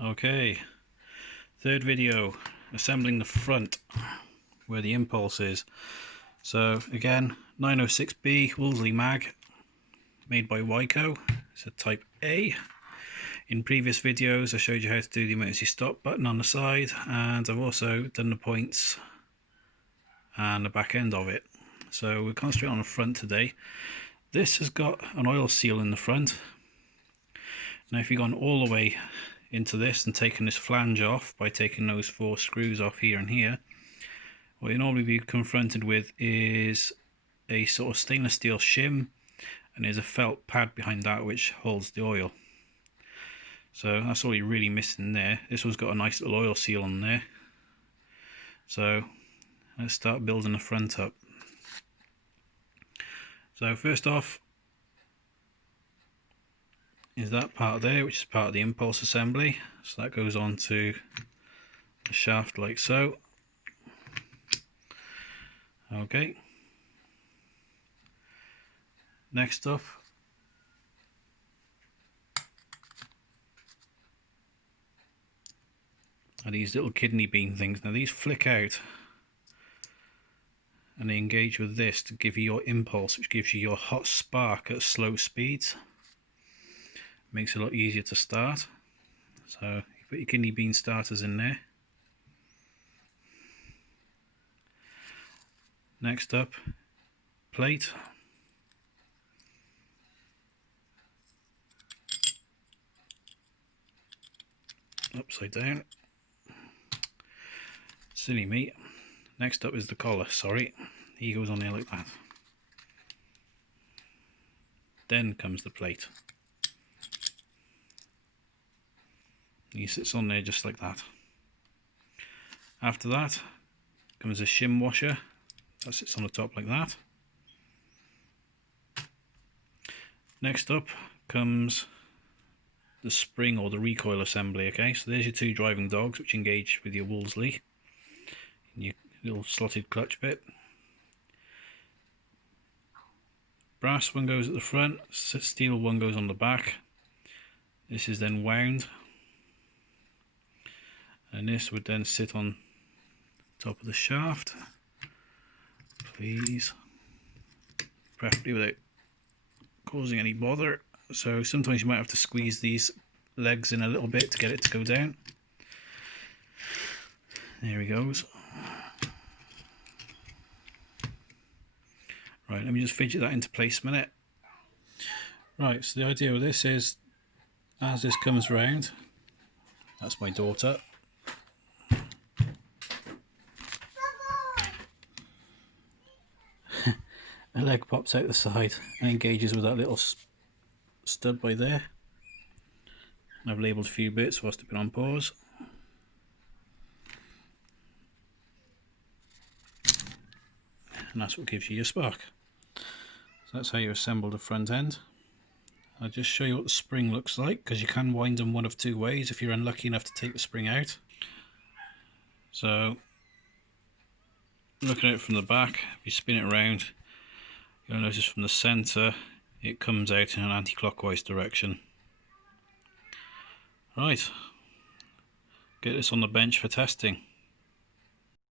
Okay, third video, assembling the front where the impulse is. So again, 906B Wolseley mag, made by Wico. It's a type A. In previous videos I showed you how to do the emergency stop button on the side, and I've also done the points and the back end of it. So we'll concentrate on the front today. This has got an oil seal in the front. Now if you've gone all the way into this and taken this flange off by taking those 4 screws off here and here, what you'll normally be confronted with is a sort of stainless steel shim, and there's a felt pad behind that which holds the oil. So that's all you're really missing there. This one's got a nice little oil seal on there. So let's start building the front up. So first off is that part there, which is part of the impulse assembly. So that goes on to the shaft like so. Okay. Next up are these little kidney bean things. Now these flick out and they engage with this to give you your impulse, which gives you your hot spark at slow speeds. Makes it a lot easier to start. So you put your kidney bean starters in there. Next up, plate. Upside down. Silly me. Next up is the collar, sorry. He goes on there like that. Then comes the plate. He sits on there just like that. After that comes a shim washer. That sits on the top like that. Next up comes the spring or the recoil assembly. Okay, so there's your 2 driving dogs which engage with your Wolseley, your little slotted clutch bit. Brass one goes at the front, steel one goes on the back. This is then wound, and this would then sit on top of the shaft. Please, preferably without causing any bother. So sometimes you might have to squeeze these legs in a little bit to get it to go down. There he goes. Right, let me just fidget that into place a minute. Right, so the idea of this is, as this comes round, that's my daughter. A leg pops out the side and engages with that little stud by there. I've labelled a few bits whilst I've been on pause. And that's what gives you your spark. So that's how you assemble the front end. I'll just show you what the spring looks like, because you can wind them one of 2 ways if you're unlucky enough to take the spring out. So looking at it from the back, if you spin it around, you'll notice from the centre it comes out in an anti-clockwise direction. Right, get this on the bench for testing.